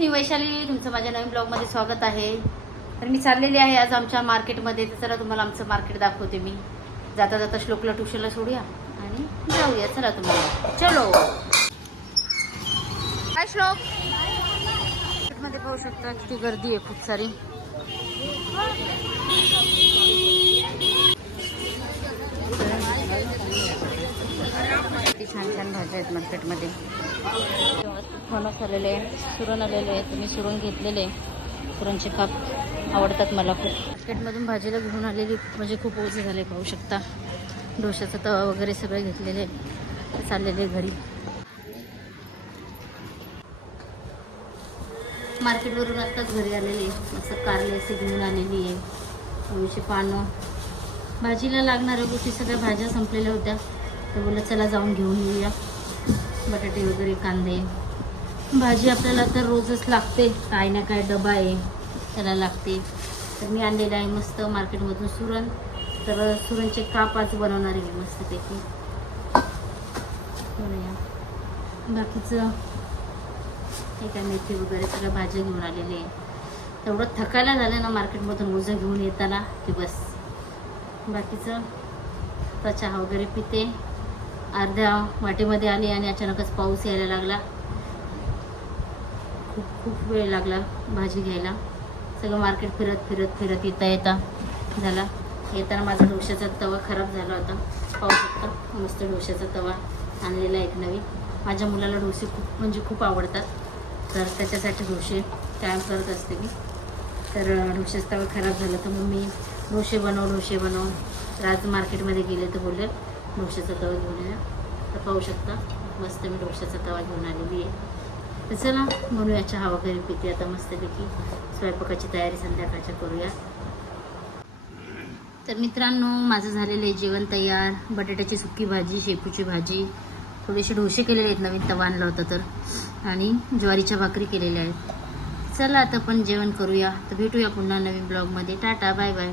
मी वैशाली तुमचं माझ्या नवीन ब्लॉगमध्ये स्वागत आहे. तर मी चाललेली आहे आज आमच्या मार्केटमध्ये तर चला तुम्हाला आमचं मार्केट दाखवते मी. जाता जाता श्लोकला ट्युशनला सोडूया आणि जाऊया. चला तुम्हाला. चलो. काय श्लोक. मार्केटमध्ये पाहू शकता किती गर्दी आहे खूप सारी. छान छान भाज्या आहेत मार्केटमध्ये. फणस आलेले आहे. सुरण आलेले आहे. तुम्ही सुरण घेतलेले सुरणचे काप आवडतात मला खूप. मार्केटमधून भाजीला घेऊन आलेली म्हणजे खूप ओझे झाले पाहू शकता. डोशाचा तवा वगैरे सगळे घेतलेले आहे. चाललेले घरी. मार्केटवरून आत्ताच घरी आलेली आहे. असं कारले असे घेऊन आलेली आहे. थोडीशी पानं. भाजीला लागणाऱ्या गोष्टी सगळ्या भाज्या संपलेल्या होत्या. तर बोललं चला जाऊन घेऊन येऊया. बटाटे वगैरे कांदे. भाजी आपल्याला तर रोजच लागते. काय ना काय डबा आहे त्याला लागते. तर मी आणलेलं आहे मस्त मार्केटमधून सुरण. तर सुरणचे काप आज बनवणार आहे मी मस्तपैकी. बाकीचं हे काय मेथी वगैरे सगळ्या भाज्या घेऊन आलेले आहे. तेवढं थकायला झालं ना मार्केटमधून ओझं घेऊन येताना की बस. बाकीचं आता चहा वगैरे पिते. अर्ध्या वाटेमध्ये आली आणि अचानकच पाऊस यायला लागला. खूप खूप वेळ लागला भाजी घ्यायला. सगळं मार्केट फिरत फिरत फिरत येता येता झाला. येताना माझा डोशाचा तवा खराब झाला होता. पाहू शकता मस्त डोशाचा तवा आणलेला एक नवीन. माझ्या मुलाला डोसे खूप म्हणजे खूप आवडतात. तर त्याच्यासाठी डोसे कायम करत असते मी. तर डोशाचा तवा खराब झाला तर मग मी डोसे बनव डोसे बनव. तर आज मार्केटमध्ये गेले तर बोलले डोशाचा तवा घेऊन या. तर पाहू शकता मस्त मी डोशाचा तवा घेऊन आलेली आहे. तर चला बनवूया चहा वगैरे पिते आता मस्तपैकी. स्वयंपाकाची तयारी संध्याकाळच्या करूया. तर मित्रांनो माझं झालेलं आहे जेवण तयार. बटाट्याची सुकी भाजी शेपूची भाजी. थोडेसे डोसे केलेले आहेत नवीन तवा आणला होता तर. आणि ज्वारीच्या भाकरी केलेल्या आहेत. चला आता पण जेवण करूया. तर भेटूया पुन्हा नवीन ब्लॉगमध्ये. Tata bye bye.